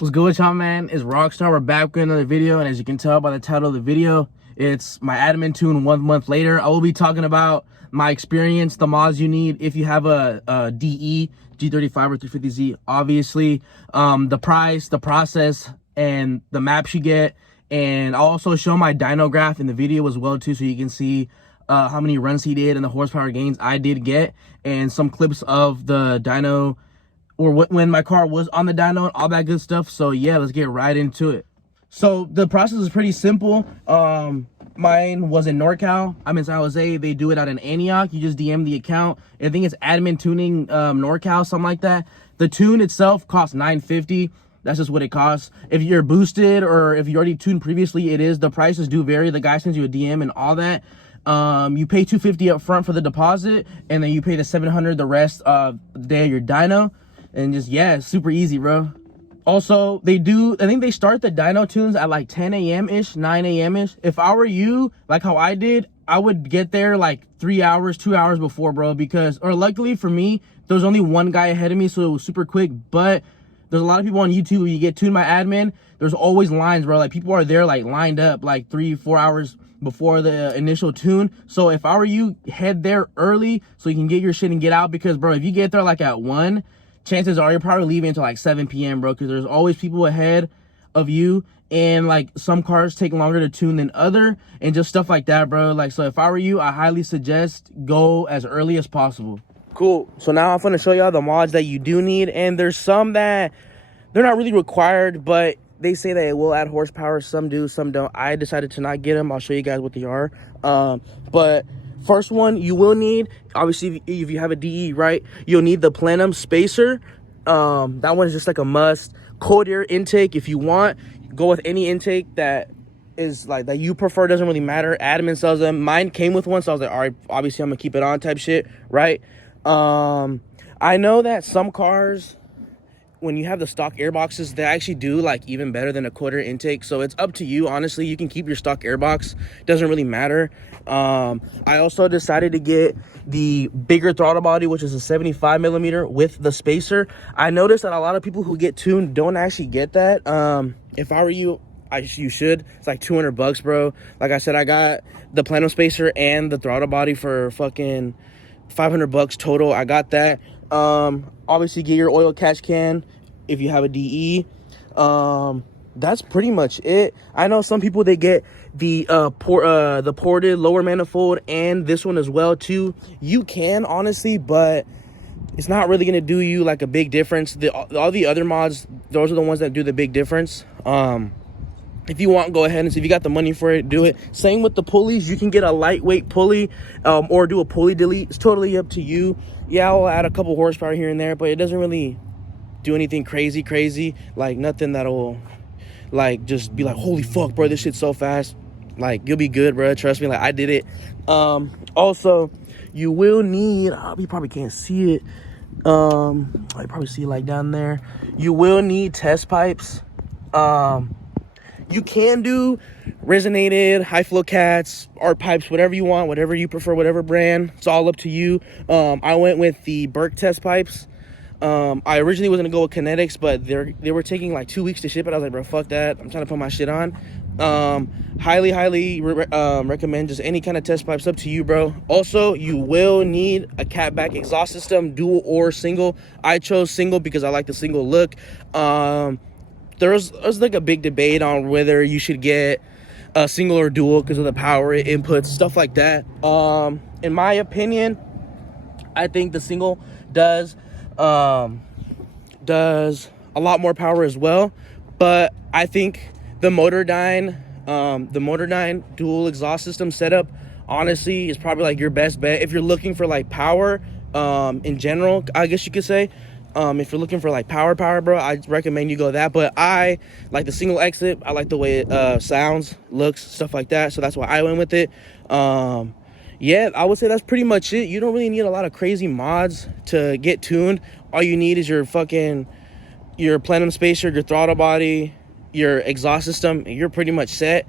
What's good with y'all, man? It's Rockstar. We're back with another video, and as you can tell by the title of the video, it's my AdminTuned 1 month later. I will be talking about my experience, the mods you need if you have a DE, G35 or 350Z, obviously, the price, the process, and the maps you get. And I'll also show my dyno graph in the video as well too, so you can see how many runs he did and the horsepower gains I did get, and some clips of the dyno or when my car was on the dyno and all that good stuff. So yeah, let's get right into it. So the process is pretty simple. Mine was in NorCal. I'm in San Jose. They do it out in Antioch. You just DM the account. I think it's admin tuning NorCal, something like that. The tune itself costs $9.50. That's just what it costs. If you're boosted or if you already tuned previously, the prices do vary. The guy sends you a DM and all that. You pay $250 up front for the deposit, and then you pay the $700 the rest of the day of your dyno. And just, yeah, it's super easy, bro. Also, I think they start the dyno tunes at like 10 a.m.-ish, 9 a.m.-ish. If I were you, like how I did, I would get there like 3 hours, 2 hours before, bro, or luckily for me, there was only one guy ahead of me, so it was super quick. But there's a lot of people on YouTube, when you get tuned by admin, there's always lines, bro. Like, people are there, like, lined up like 3-4 hours before the initial tune. So if I were you, head there early so you can get your shit and get out, because, bro, if you get there like at 1, chances are you're probably leaving until like 7 p.m, bro, because there's always people ahead of you, and like some cars take longer to tune than other, and just stuff like that, bro. Like, so if I were you, I highly suggest go as early as possible. Cool. So now I'm going to show y'all the mods that you do need, and there's some that they're not really required, but they say that it will add horsepower. Some do, some don't. I decided to not get them. I'll show you guys what they are. But first one you will need, obviously, if you have a DE, right, you'll need the plenum spacer. That one is just like a must. Cold air intake, if you want, go with any intake that is like that you prefer. Doesn't really matter. Admin sells them. Mine came with one, so I was like, all right, obviously I'm gonna keep it on type shit, right? I know that some cars, when you have the stock airboxes, they actually do like even better than a quarter intake. So it's up to you, honestly. You can keep your stock airbox, doesn't really matter. I also decided to get the bigger throttle body, which is a 75mm with the spacer. I noticed that a lot of people who get tuned don't actually get that. If I were you, you should. It's like $200, bro. Like I said, I got the plenum spacer and the throttle body for fucking $500 total. I got that. Obviously get your oil catch can if you have a DE. That's pretty much it. I know some people, they get the ported lower manifold and this one as well too. You can, honestly, but it's not really gonna do you like a big difference. All the other mods, those are the ones that do the big difference. If you want, go ahead and see if you got the money for it, do it. Same with the pulleys. You can get a lightweight pulley or do a pulley delete. It's totally up to you. Yeah, I'll add a couple horsepower here and there, but it doesn't really do anything crazy. Like, nothing that'll like just be like, holy fuck, bro, this shit's so fast. Like, you'll be good, bro. Trust me, like, I did it. Also, you will need, you probably can't see it. I probably see it like down there. You will need test pipes. You can do resonated, high flow cats, art pipes, whatever you want, whatever you prefer, whatever brand. It's all up to you. I went with the Burke test pipes. I originally was gonna go with Kinetics, but they were taking like 2 weeks to ship it. I was like, bro, fuck that. I'm trying to put my shit on. Highly recommend just any kind of test pipes. Up to you, bro. Also, you will need a catback exhaust system, dual or single. I chose single because I like the single look. There's like a big debate on whether you should get a single or dual because of the power inputs, stuff like that. In my opinion, I think the single does a lot more power as well. But I think the Motordyne dual exhaust system setup, honestly, is probably like your best bet if you're looking for like power in general, I guess you could say. If you're looking for like power, bro, I recommend you go that. But I like the single exit. I like the way it sounds, looks, stuff like that. So that's why I went with it. Yeah, I would say that's pretty much it. You don't really need a lot of crazy mods to get tuned. All you need is your plenum spacer, your throttle body, your exhaust system, and you're pretty much set.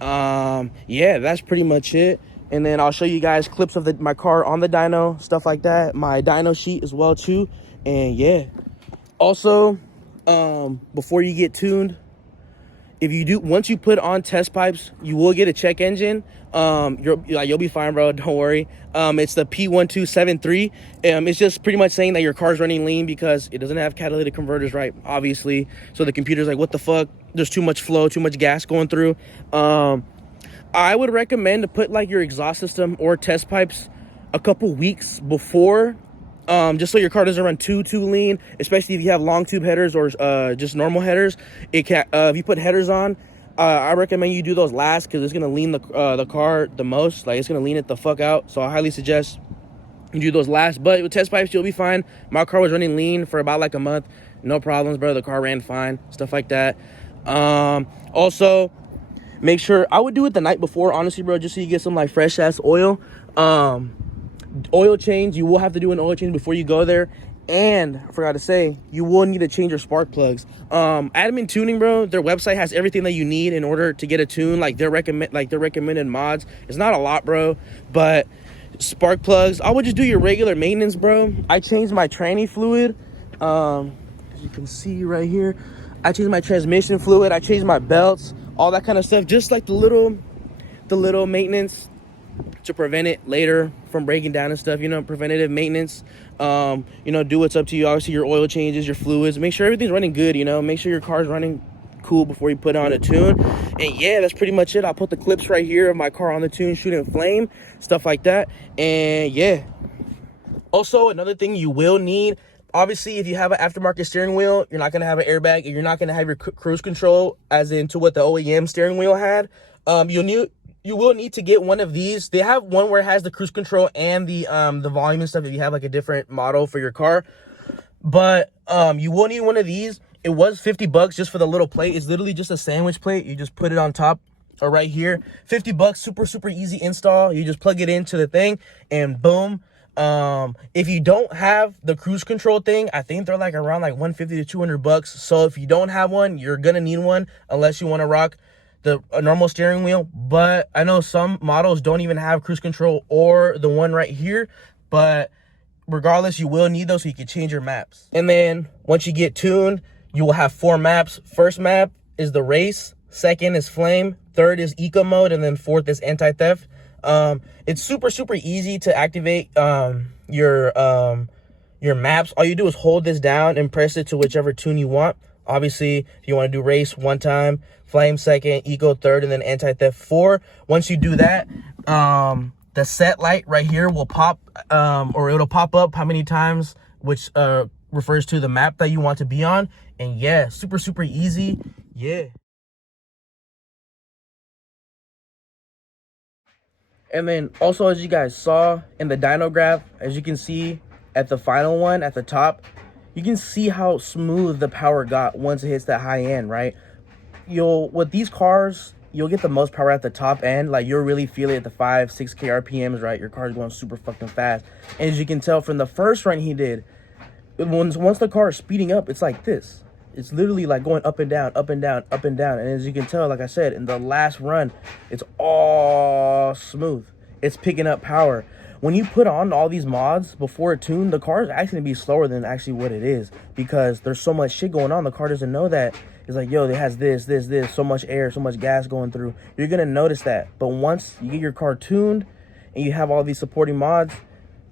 Yeah, that's pretty much it. And then I'll show you guys clips of my car on the dyno, stuff like that. My dyno sheet as well too. And yeah, also before you get tuned. If you do, once you put on test pipes, you will get a check engine. You'll be fine, bro. Don't worry. It's the P1273. It's just pretty much saying that your car's running lean because it doesn't have catalytic converters, right? Obviously. So the computer's like, what the fuck? There's too much flow, too much gas going through. I would recommend to put like your exhaust system or test pipes a couple weeks before, just so your car doesn't run too lean, especially if you have long tube headers or just normal headers. It can if you put headers on, I recommend you do those last because it's gonna lean the car the most. Like, it's gonna lean it the fuck out. So I highly suggest you do those last. But with test pipes, you'll be fine. My car was running lean for about like a month, no problems, bro. The car ran fine, stuff like that. Also, make sure, I would do it the night before, honestly, bro, just so you get some like fresh ass oil. Oil change, you will have to do an oil change before you go there. And I forgot to say, you will need to change your spark plugs. Admin Tuning, bro, their website has everything that you need in order to get a tune. Like their recommended mods. It's not a lot, bro, but spark plugs, I would just do your regular maintenance, bro. I changed my tranny fluid. As you can see right here, I changed my transmission fluid. I changed my belts, all that kind of stuff. Just like the little maintenance to prevent it later from breaking down and stuff, you know, preventative maintenance. You know, do what's up to you. Obviously, your oil changes, your fluids. Make sure everything's running good, you know. Make sure your car's running cool before you put on a tune. And yeah, that's pretty much it. I'll put the clips right here of my car on the tune, shooting flame, stuff like that. And yeah. Also, another thing you will need, obviously, if you have an aftermarket steering wheel, you're not going to have an airbag, and you're not going to have your cruise control as into what the OEM steering wheel had. You will need to get one of these. They have one where it has the cruise control and the volume and stuff if you have like a different model for your car. But you will need one of these. It was $50 just for the little plate. It's literally just a sandwich plate. You just put it on top or right here. $50, super easy install. You just plug it into the thing and boom. If you don't have the cruise control thing, I think they're like around like $150 to $200. So if you don't have one, you're gonna need one unless you want to rock a normal steering wheel. But I know some models don't even have cruise control or the one right here, but regardless, you will need those so you can change your maps. And then once you get tuned, you will have 4 maps. First map is the race, second is flame, third is eco mode, and then fourth is anti-theft. It's super easy to activate your maps. All you do is hold this down and press it to whichever tune you want. Obviously, if you want to do race 1 time, flame 2nd, eco 3rd, and then anti-theft 4. Once you do that, the set light right here will pop, or it'll pop up how many times, which refers to the map that you want to be on. And yeah, super easy. Yeah. And then also, as you guys saw in the dyno graph, as you can see at the final one at the top, you can see how smooth the power got once it hits that high end, right? With these cars, you'll get the most power at the top end. Like, you'll really feel it at the 5-6K RPMs, right? Your car's going super fucking fast. And as you can tell from the first run he did, once the car is speeding up, it's like this. It's literally like going up and down, up and down, up and down. And as you can tell, like I said, in the last run, it's all smooth. It's picking up power. When you put on all these mods before a tune, the car is actually going to be slower than actually what it is, because there's so much shit going on. The car doesn't know that. It's like, yo, it has this, so much air, so much gas going through. You're going to notice that. But once you get your car tuned and you have all these supporting mods,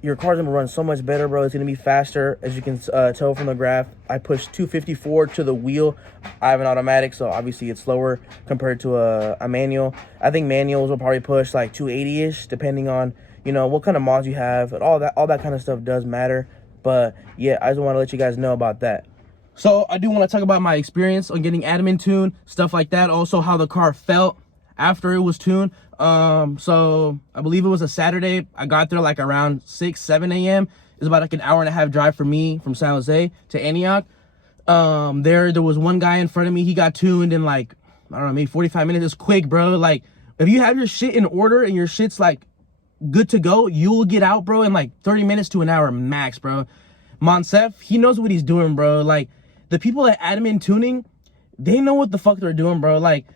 your car's gonna run so much better, bro. It's gonna be faster. As you can tell from the graph, I pushed 254 to the wheel. I have an automatic, so obviously it's slower compared to a manual. I think manuals will probably push like 280-ish, depending on, you know, what kind of mods you have. And all that kind of stuff does matter. But yeah, I just want to let you guys know about that. So I do want to talk about my experience on getting AdminTuned, stuff like that. Also, how the car felt after it was tuned. So I believe it was a Saturday. I got there like around 6-7 a.m. It's about like an hour and a half drive for me from San Jose to Antioch. There was one guy in front of me. He got tuned in like, I don't know, maybe 45 minutes. It's quick, bro. Like, if you have your shit in order and your shit's like good to go, you will get out, bro, in like 30 minutes to an hour max, bro. Monsef, he knows what he's doing, bro. Like, the people at Admin Tuning, they know what the fuck they're doing, bro. Like,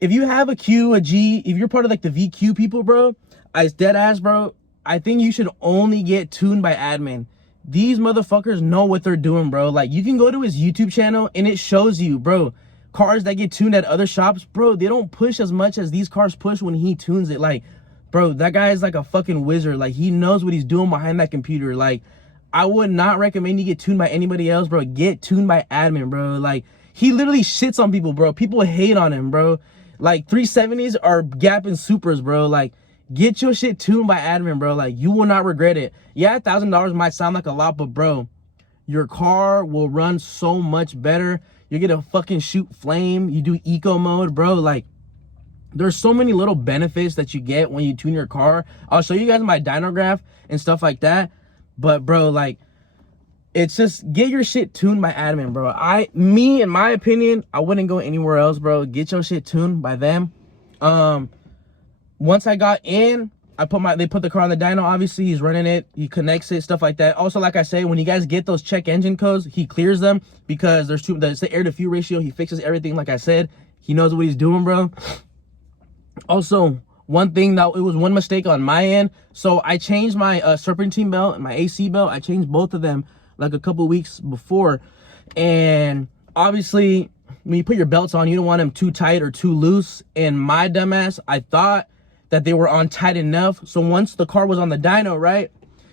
if you have a Q, a G, if you're part of like the VQ people, bro, it's dead ass, bro. I think you should only get tuned by Admin. these motherfuckers know what they're doing, bro. Like, you can go to his YouTube channel and it shows you, bro, cars that get tuned at other shops, bro, they don't push as much as these cars push when he tunes it. Like, bro, that guy is like a fucking wizard. Like, he knows what he's doing behind that computer. Like, I would not recommend you get tuned by anybody else, bro. Get tuned by Admin, bro. Like, he literally shits on people, bro. People hate on him, bro. Like, 370s are gapping supers, bro. Like, get your shit tuned by Admin, bro. Like, you will not regret it. Yeah, $1,000 might sound like a lot, but bro, your car will run so much better. You get a fucking shoot flame. You do eco mode, bro. Like, there's so many little benefits that you get when you tune your car. I'll show you guys my dyno graph and stuff like that. But bro, like, it's just get your shit tuned by Admin, bro. In my opinion, I wouldn't go anywhere else, bro. Get your shit tuned by them. Once I got in, they put the car on the dyno. Obviously, he's running it. He connects it, stuff like that. Also, like I say, when you guys get those check engine codes, he clears them because it's the air to fuel ratio. He fixes everything. Like I said, he knows what he's doing, bro. Also, one thing that it was one mistake on my end. So I changed my serpentine belt and my AC belt. I changed both of them like a couple weeks before. And obviously, when you put your belts on, you don't want them too tight or too loose. And my dumbass, I thought that they were on tight enough. So once the car was on the dyno, right,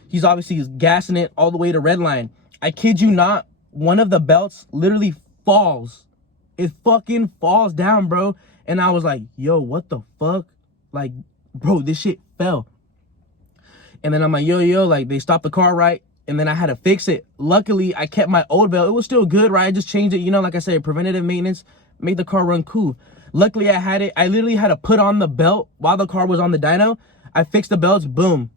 he's obviously gassing it all the way to redline. I kid you not, one of the belts literally falls. It fucking falls down, bro. And I was like, yo, what the fuck? Like, bro, this shit fell. And then I'm like, yo, like, they stopped the car, right? And then I had to fix it. Luckily, I kept my old belt. It was still good, right? I just changed it, you know, like I said, preventative maintenance, made the car run cool. Luckily, I literally had to put on the belt while the car was on the dyno. I fixed the belts, boom.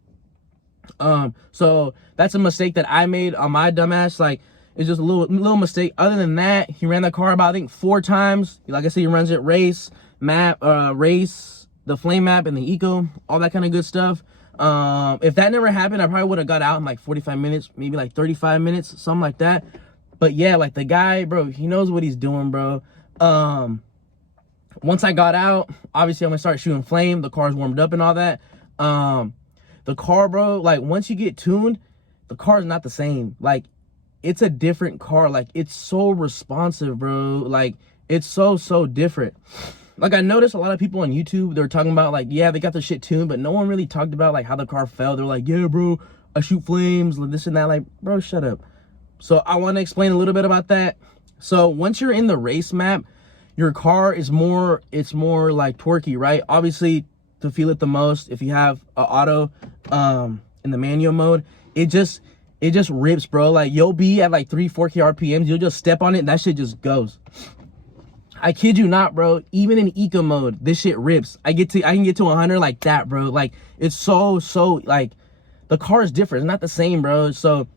So that's a mistake that I made on my dumbass. Like, it's just a little mistake. Other than that, he ran the car about, I think, 4 times. Like I said, he runs it race, the flame map, and the eco, all that kind of good stuff. If that never happened, I probably would have got out in like 45 minutes, maybe like 35 minutes, something like that. But yeah, like, the guy, bro, he knows what he's doing, bro. Once I got out, obviously I'm gonna start shooting flame. The car's warmed up and all that. The car, bro, like, once you get tuned, the car's not the same. Like, it's a different car. Like, it's so responsive, bro. Like, it's so different. Like, I noticed a lot of people on YouTube, they're talking about, like, yeah, they got their shit tuned, but no one really talked about, like, how the car fell. They're like, yeah, bro, I shoot flames, this and that. Like, bro, shut up. So I want to explain a little bit about that. So once you're in the race map, your car is more like torquey, right? Obviously, to feel it the most, if you have an auto in the manual mode, it just rips, bro. Like, you'll be at like 3-4K RPMs, you'll just step on it and that shit just goes. I kid you not, bro. Even in eco mode, this shit rips. I can get to 100 like that, bro. Like, it's so like, the car is different. It's not the same, bro. So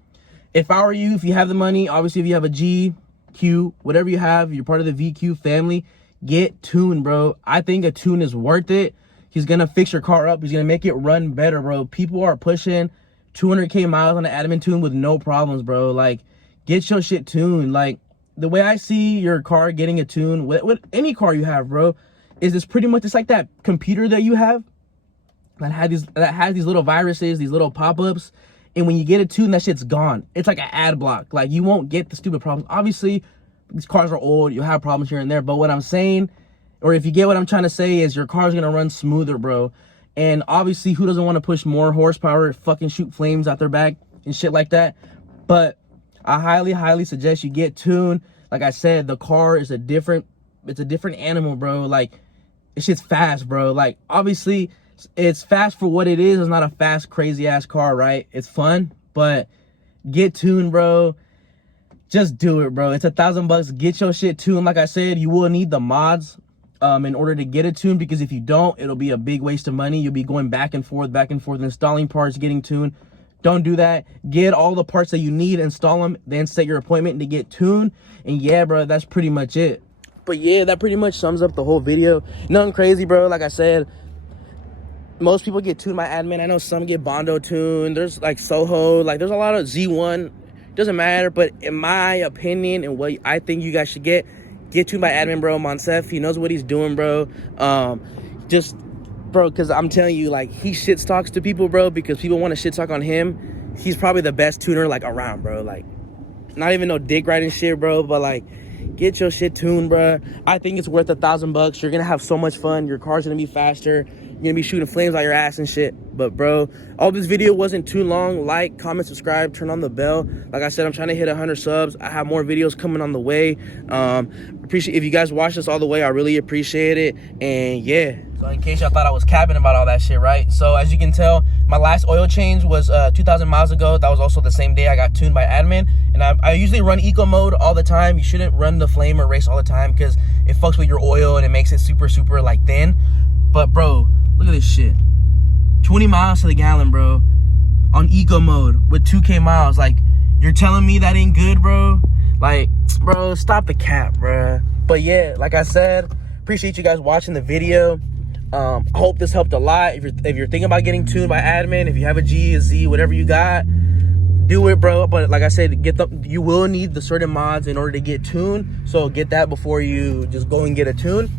if I were you, if you have the money, obviously if you have a G, Q, whatever you have, you're part of the VQ family, get tuned, bro. I think a tune is worth it. He's gonna fix your car up. He's gonna make it run better, bro. People are pushing 200K miles on an AdminTuned with no problems, bro. Like, get your shit tuned. Like, the way I see your car getting a tune, with any car you have, bro, is it's pretty much, it's like that computer that you have that has these little viruses, these little pop-ups, and when you get a tune, that shit's gone. It's like an ad block. Like, you won't get the stupid problems. Obviously, these cars are old, you'll have problems here and there, but what I'm saying, or if you get what I'm trying to say, is your car's gonna run smoother, bro. And obviously, who doesn't want to push more horsepower, fucking shoot flames out their back and shit like that? But I highly suggest you get tuned. Like I said, the car is a different animal, bro. Like, it's just fast, bro. Like, obviously, it's fast for what it is. It's not a fast, crazy ass car, right? It's fun, but get tuned, bro. Just do it, bro. It's $1,000. Get your shit tuned. Like I said, you will need the mods in order to get it tuned, because if you don't, it'll be a big waste of money. You'll be going back and forth, installing parts, getting tuned. Don't do that. Get all the parts that you need, install them, then set your appointment to get tuned. And yeah, bro, that's pretty much it. But yeah, that pretty much sums up the whole video. Nothing crazy, bro. Like I said, most people get tuned by Admin. I know some get Bondo tuned. There's like Soho. Like, there's a lot of Z1. Doesn't matter. But in my opinion and what I think you guys should get tuned by Admin, bro. Monsef, he knows what he's doing, bro. Bro, because I'm telling you, like, he shit talks to people, bro, because people want to shit talk on him. he's probably the best tuner like around, bro. Like, not even no dick riding shit, bro, but like, get your shit tuned, bro. I think it's worth $1,000. You're gonna have so much fun. Your car's gonna be faster. You're gonna be shooting flames out your ass and shit. But bro, I hope this video wasn't too long. Like, comment, subscribe, turn on the bell. Like I said, I'm trying to hit 100 subs. I have more videos coming on the way. Appreciate if you guys watch this all the way. I really appreciate it. And yeah, so in case y'all thought I was capping about all that shit, right? So as you can tell, my last oil change was 2,000 miles ago. That was also the same day I got tuned by Admin. And I usually run eco mode all the time. You shouldn't run the flame or race all the time because it fucks with your oil and it makes it super like thin. But bro, look at this shit. 20 miles to the gallon, bro, on eco mode with 2K miles. Like, you're telling me that ain't good, bro? Like, bro, stop the cap, bro. But yeah, like I said, appreciate you guys watching the video. I hope this helped a lot. If you're thinking about getting tuned by Admin, if you have a G, a Z, whatever you got, do it, bro. But like I said, you will need the certain mods in order to get tuned. So get that before you just go and get a tune.